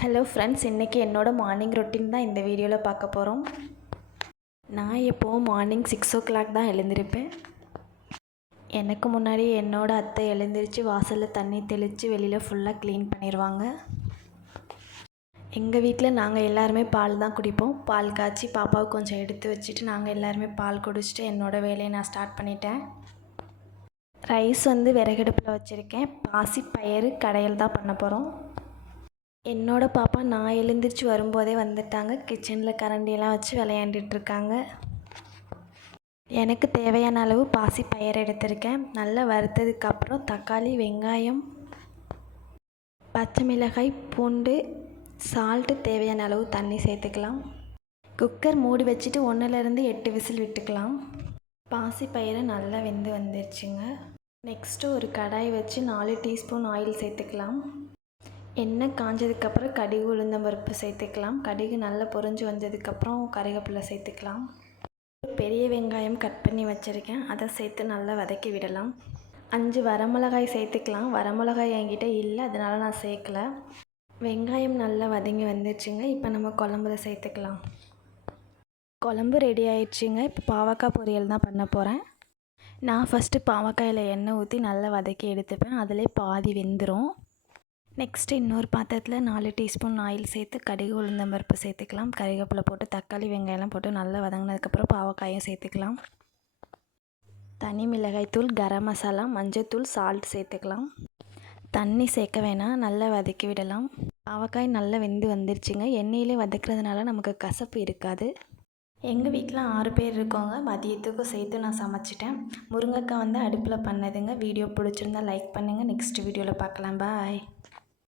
Hello friends, இன்றைக்கி என்னோடய morning routine தான் இந்த வீடியோவில் பார்க்க போகிறோம். நான் எப்போவும் மார்னிங் 6 o'clock தான் எழுந்திருப்பேன். எனக்கு முன்னாடி என்னோடய அத்தை எழுந்திரிச்சு வாசலில் தண்ணி தெளித்து வெளியில் ஃபுல்லாக க்ளீன் பண்ணிடுவாங்க. எங்கள் வீட்டில் நாங்கள் எல்லாருமே பால் தான் குடிப்போம். பால் காய்ச்சி பாப்பாவுக்கு கொஞ்சம் எடுத்து வச்சுட்டு நாங்கள் எல்லாருமே பால் குடிச்சிட்டு என்னோடய வேலையை நான் ஸ்டார்ட் பண்ணிட்டேன். ரைஸ் விறகடுப்பில் வச்சுருக்கேன். பாசி பயிறு கடையில் தான் பண்ண போகிறோம். என்னோடய பாப்பா நான் எழுந்திரிச்சு வரும்போதே வந்துட்டாங்க. கிச்சனில் கரண்டியெல்லாம் வச்சு விளையாண்டுட்ருக்காங்க. எனக்கு தேவையான அளவு பாசி பயிறு எடுத்திருக்கேன். நல்லா வறுத்ததுக்கப்புறம் தக்காளி, வெங்காயம், பச்சை மிளகாய், பூண்டு, சால்ட்டு, தேவையான அளவு தண்ணி சேர்த்துக்கலாம். குக்கர் மூடி வச்சுட்டு 1லேருந்து 8 விசில் விட்டுக்கலாம். பாசி பயிறு நல்லா வெந்து வந்துருச்சுங்க. நெக்ஸ்ட்டு ஒரு கடாய் வச்சு 4 டீஸ்பூன் ஆயில் சேர்த்துக்கலாம். எண்ணெய் காஞ்சதுக்கப்புறம் கடுகு, உளுந்தம்பருப்பு சேர்த்துக்கலாம். கடுகு நல்லா பொரிஞ்சு வந்ததுக்கப்புறம் கருவேப்பிலை சேர்த்துக்கலாம். பெரிய வெங்காயம் கட் பண்ணி வச்சுருக்கேன், அதை சேர்த்து நல்லா வதக்கி விடலாம். 5 வரமிளகாய் சேர்த்துக்கலாம். வரமிளகாய் என்கிட்ட இல்லை, அதனால் நான் சேர்க்கலை. வெங்காயம் நல்லா வதங்கி வந்துடுச்சுங்க. இப்போ நம்ம குழம்புல சேர்த்துக்கலாம். குழம்பு ரெடி ஆயிடுச்சுங்க. இப்போ பாவக்காய் பொரியல் தான் பண்ண போகிறேன். நான் ஃபஸ்ட்டு பாவக்காயில் எண்ணெய் ஊற்றி நல்லா வதக்கி எடுத்துப்பேன். அதிலே பாதி வெந்துடும். நெக்ஸ்ட்டு இன்னொரு பாத்திரத்தில் 4 டீஸ்பூன் ஆயில் சேர்த்து கடுகு, உளுந்தம்பருப்பு சேர்த்துக்கலாம். கருவேப்பிலை போட்டு தக்காளி, வெங்காயம்லாம் போட்டு நல்லா வதங்கினதுக்கப்புறம் பாவக்காயும் சேர்த்துக்கலாம். தனி மிளகாய்த்தூள், கரம் மசாலா, மஞ்சள்தூள், சால்ட் சேர்த்துக்கலாம். தண்ணி சேர்க்க வேணாம், நல்லா வதக்கி விடலாம். பாவக்காய் நல்லா வெந்து வந்துருச்சுங்க. எண்ணெயிலே வதக்கிறதுனால நமக்கு கசப்பு இருக்காது. எங்கள் வீட்டில் 6 பேர் இருக்கோங்க. மதியத்துக்கும் சேர்த்து நான் சமைச்சிட்டேன். முருங்கைக்காய் அடுப்பில் பண்ணதுங்க. வீடியோ பிடிச்சிருந்தா லைக் பண்ணுங்கள். நெக்ஸ்ட் வீடியோவில் பார்க்கலாம். பாய்.